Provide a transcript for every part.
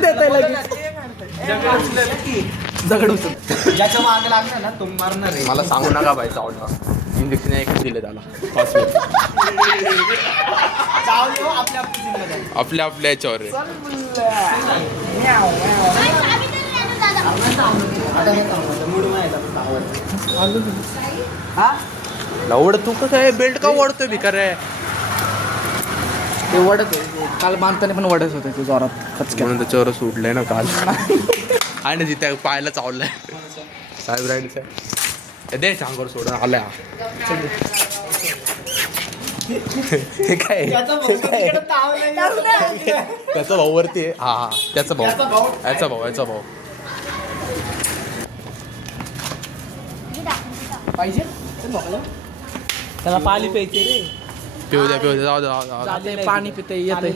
देताय लगेच दगड उचल. ज्याच्या मागे लागणार ना तो मारणार आहे. मला सांगू नका बाई चावलं इंजेक्शन एक दिले त्याला 5 मिनिट चावलो आपल्या जिल्ह्यात. आपल्या आपल्या याच्यावर रे. लवड तू काय बेल्ट का ओढतोय भिकार रे. ते वडत आहे काल बांधताना पण वडत होते ते जोरात खचक्या. म्हणून त्याच्यावर सुटलंय ना काल आहे ना जिथे पायाला चावलंय साहेब राहील साहेब दे सांगोर सोडून आल्या. हे काय त्याचा भाऊ वरती आहे. हा त्याचा भाऊ याचा भाऊ पाहिजे त्याला पाणी प्यायचे रे. पिऊ द्या जाऊ द्या जाते पाणी पिते येते.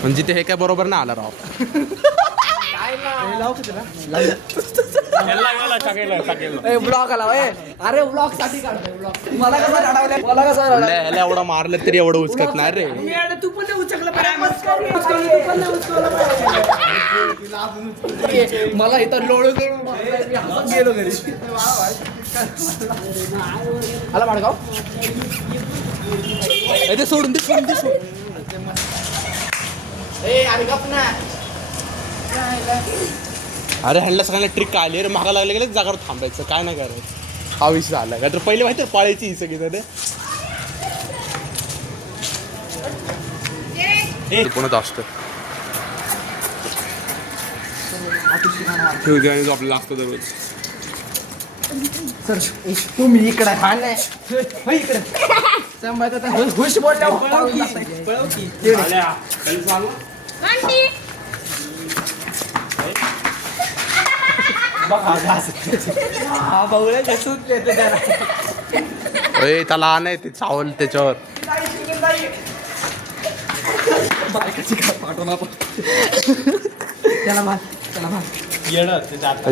म्हणजे ते हे काय बरोबर नाही आला राव. ब्लॉग आला अरे ब्लॉग साठी काढतोय ब्लॉग. मला कसं रडवलंय मला कसं रडवलंय. ह्याला एवढं मारलं तरी एवढं उचकत नाही रे. तू पण नाही उचकलं मला इथं लोळू गेलो घरी. आला माडगाव ते सोडून दे अरे ह्यांना सगळ्यांना ट्रिक आली रे. मागा लागले गेले जागावर थांबायचं काय नाही करायचं. हा विषय झाला का तर पहिले माहिती पाळायची ही सगळी ते पुन्हा असतं आपल्याला असतं दररोज. सर तुम्ही इकडे हा नाही इकडे हुश बोलल्यावर त्याला नाही ते चावल त्याच्यावर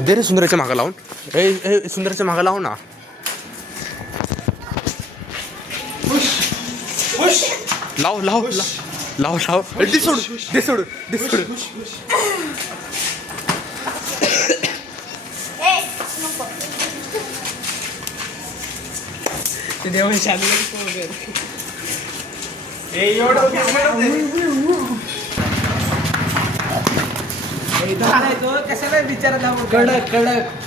दे रे सुंदराच्या मागा लावून. सुंदराच्या मागा लावून ना. लाव दे सोडून कशाला विचारत कडक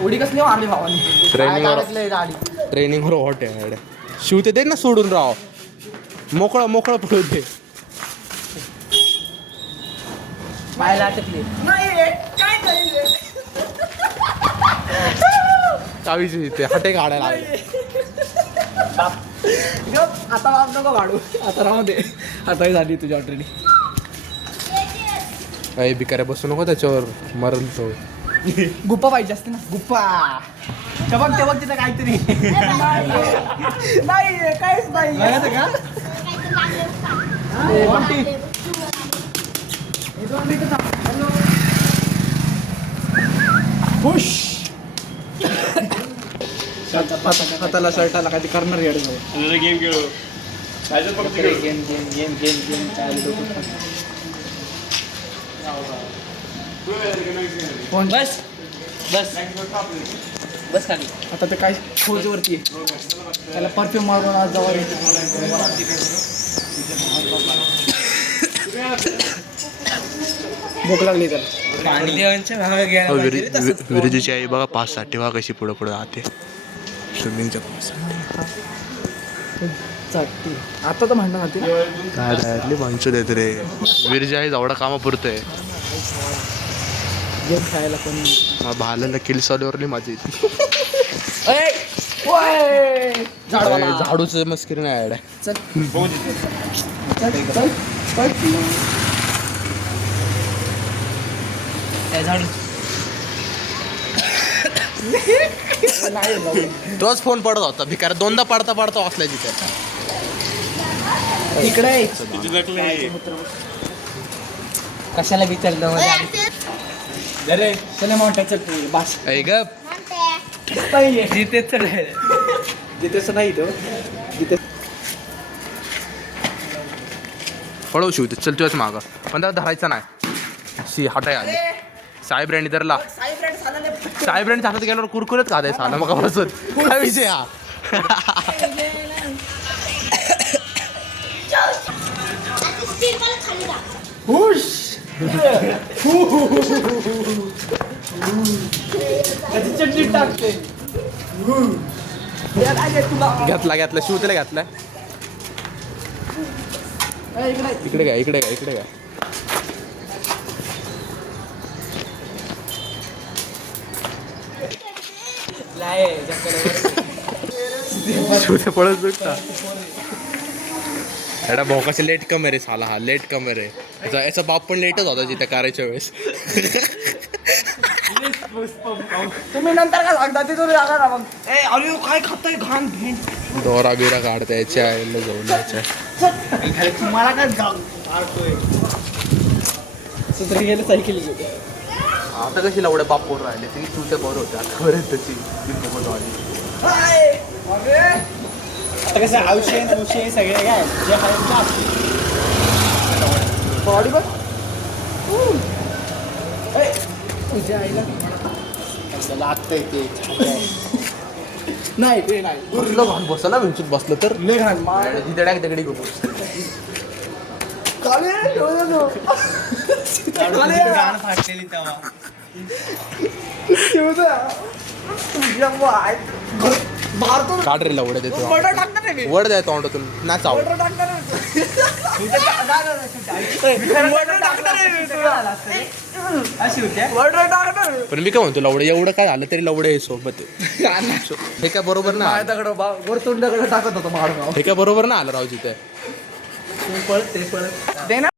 उडी कसली मारली भावानी. ट्रेनिंगवर हॉट आहे शिव ते दे ना सोडून राव. मोकळं पडू दे. पाहायला अटकली चावीची ते हटे काढायला लागले. आता बाप नको काढू आता राहू दे. आता झाली तुझी ऑलरेडी. भिकाऱ्या बसू नको त्याच्यावर मरल तो. गुप्पा पाहिजे असते ना गुप्पा. ते बघ तिथं काहीतरी नाही काहीच नाही का खुश हाताला शर्टाला काय करणार गेम खेळू बस खाली. आता ते काय खोजवरती आहे. त्याला परफ्यूम मारून आज जवळ भूक लागली त्याला. विरुद्धची आई बघा 5-6 ठेवा कशी पुढे राहते स्विमिंगच्या चाटती आता तर म्हणणार होती काय डायरेक्टली माणसं देत रे. विरजी आई एवढा कामा पुरतोय. गेम खेळायला पण भाल्याला किल चालवरली माझी झाडूच मस्करी नाही ऍड. चल तोच फोन पडत होता भिकार. दोनदा पडता वाचलाय तिथे. इकडे कशाला विचारलं अरे चले मोठ्याचं बास गप जितेच नाही तो जिथे पळव शिव चल तुझ्याच मागं पण त्याला धरायचा नाही. शी हटाय आली साई ब्रँड धरला साई ब्रँड हातात गेल्यावर कुरकुरत खाताय साला मग बसून काय विषय हा चटणी टाकते घेतला घेतला शिव त्याला घेतलाय इकडे काय इकडे काय इकडे काय शिव ते पळत सुटता एडा भोकाचे लेट कम रे साला हा लेट कम रे याचा बाप पण लेटच होता जिथे करायच्या वेळेस तुम्ही नंतर काय सांगता ते तुम्ही सांगा ना मग ए अरे काय खाताय घाण भेंड दोरा बिरा काढता याच्या आईला जाऊन याच्या तुम्हाला काय सुधरी गेलं सायकल आता कशी लवड्या बाप पोर राहिले ती तुझ्या बरोबर होते आता बरेच त्याची ती बघत आली आता कसं औषध सगळे काय जे आहे बॉडी बघ तुझ्या आईला लागतंय ते नाही ते नाही कुठलं घाण बसला विंचूत बसलं तर लय घाण मार तिथे डाग दगडी घेऊ गाणं फाटलेली तेव्हा काढ रे लवड्या देतो बटर टाकणार नाही मी वड द्या तोंडातून ना चाव बटर टाकणार नाही. बटर टाकणार नाही मी तुला. अशी होत्या बटर टाकणार नाही. पण मी काय म्हणतो लवडं एवढं काय झालं तरी लवडं आहे सोबत आहे. हे काय बरोबर ना माझ्या दगड वरतून दगड टाकत होतो माडगाव हे काय बरोबर ना आलं राव तिथे पळत ते पळत दे ना